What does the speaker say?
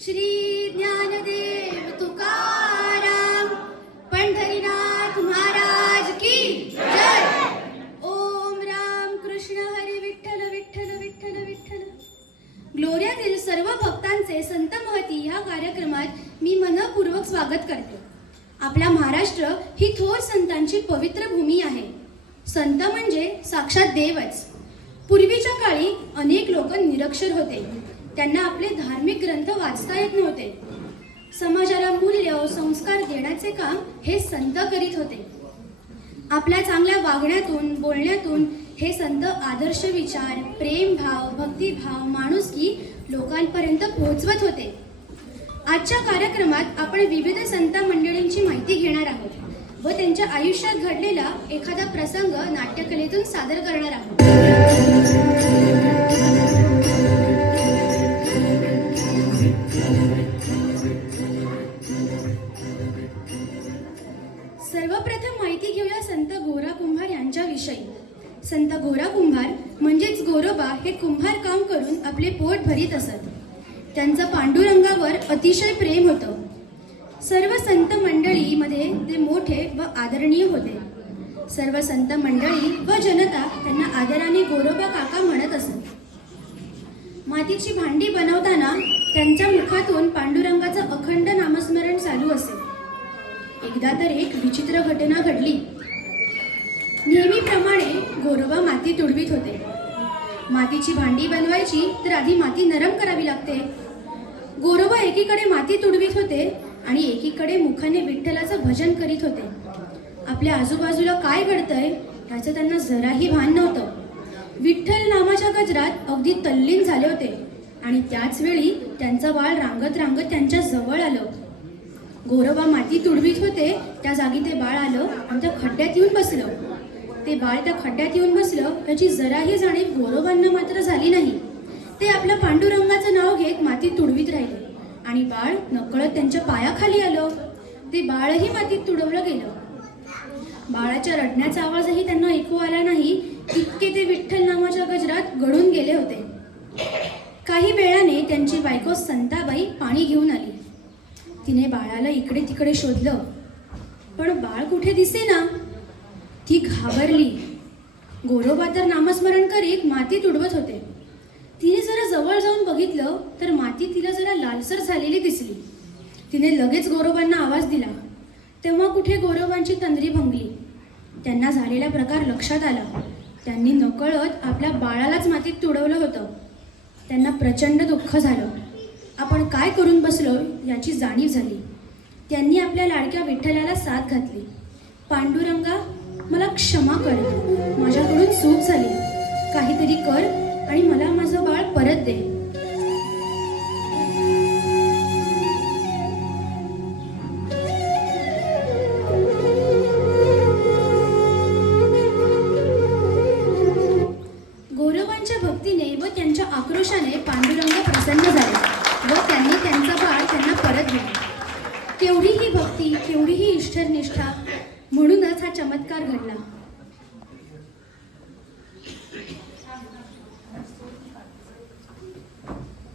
श्री ज्ञानदेव तुकाराम पंढरीनाथ महाराज की जय। ओम राम कृष्ण हरी विठ्ठल विठ्ठल विठ्ठल विठ्ठल। ग्लोरियातील सर्व भक्तांचे संत महती ह्या कार्यक्रमात मी मनपूर्वक स्वागत करते। आपला महाराष्ट्र ही थोर संतांची पवित्र भूमी आहे। संत म्हणजे साक्षात देवच। पूर्वीच्या काळी अनेक लोक निरक्षर होते, त्यांना आपले धार्मिक ग्रंथ वाचता येत नव्हते। समाजाला मूल्य संस्कार देण्याचे काम हे संत करीत होते। आपल्या चांगल्या वागण्यातून बोलण्यातून हे संत आदर्श विचार, प्रेम भाव, भक्तिभाव, माणुसकी लोकांपर्यंत पोहोचवत होते। आजच्या कार्यक्रमात आपण विविध संत मंडळींची माहिती घेणार आहोत व त्यांच्या आयुष्यात घडलेला एखादा प्रसंग नाट्यकलेतून सादर करणार आहोत। सर्वप्रथम माहिती घेऊया संत गोरा कुंभार यांच्याविषयी। संत गोरा कुंभार म्हणजेच गोरोबा हे कुंभार काम करून आपले पोट भरीत असत। त्यांचं पांडुरंगावर अतिशय प्रेम होतं। सर्व संत मंडळीमध्ये ते मोठे व आदरणीय होते। सर्व संत मंडळी व जनता त्यांना आदराने गोरोबा काका म्हणत असत। मातीची भांडी बनवताना त्यांच्या मुखातून पांडुरंगाचं अखंड नामस्मरण चालू असे। एकदा तर एक विचित्र घटना घडली। नेहमीप्रमाणे गोरोबा माती तुडवीत होते। मातीची भांडी बनवायची तर आधी माती नरम करावी लागते। गोरोबा एकीकडे माती तुडवीत होते आणि एकीकडे मुखाने विठ्ठलाचं भजन करीत होते। आपल्या आजूबाजूला काय घडतंय याचं त्यांना जराही भान नव्हतं। विठ्ठल नामाच्या गजरात अगदी तल्लीन झाले होते आणि त्याच वेळी त्यांचं बाळ रांगत रांगत त्यांच्या जवळ आलं। गोरोबा माती तुडवीत होते त्या जागी ते बाळ आलं आणि त्या खड्ड्यात येऊन बसलं। ते बाळ त्या खड्ड्यात येऊन बसलं याची जराही जाणीव गोरोबांना मात्र झाली नाही। ते आपल्या पांडुरंगाचं नाव घेत माती तुडवीत राहिले आणि बाळ नकळत त्यांच्या पायाखाली आलं। ते बाळही मातीत तुडवलं गेलं। बाळाच्या रडण्याचा आवाजही त्यांना ऐकू आला नाही, इतके ते विठ्ठल नामाच्या गजरात गळून गेले होते। काही वेळाने त्यांची बायको संताबाई पाणी घेऊन आली। तिने बाळाला इकडे तिकडे शोधलं, पण बाळ कुठे दिसेना। ती घाबरली। गोरोबा तर नामस्मरण करीत माती तुडवत होते। तिने जरा जवळ जाऊन बघितलं तर माती तिला जरा लालसर झालेली दिसली। तिने लगेच गोरोबांना आवाज दिला, तेव्हा कुठे गोरोबांची तंद्री भंगली। त्यांना झालेला प्रकार लक्षात आला। त्यांनी नकळत आपल्या बाळालाच मातीत तुडवलं होतं। त्यांना प्रचंड दुःख झालं। आपण काय करून बसलो याची जाणीव झाली। त्यांनी आपल्या लाडक्या विठ्ठलाला साथ घातली। पांडुरंगा, मला क्षमा कर, माझ्याकडून चूक झाली, काहीतरी कर आणि मला माझं बाळ परत दे। गोरोबांच्या भक्तीने व त्यांच्या आक्रोशाने पांडुरंग प्रसन्न झाले व त्यांनी त्यांचं बाळ त्यांना परत दिले। केवढी ही भक्ती, केवढी ही इष्टनिष्ठा, म्हणूनच हा चमत्कार घडला।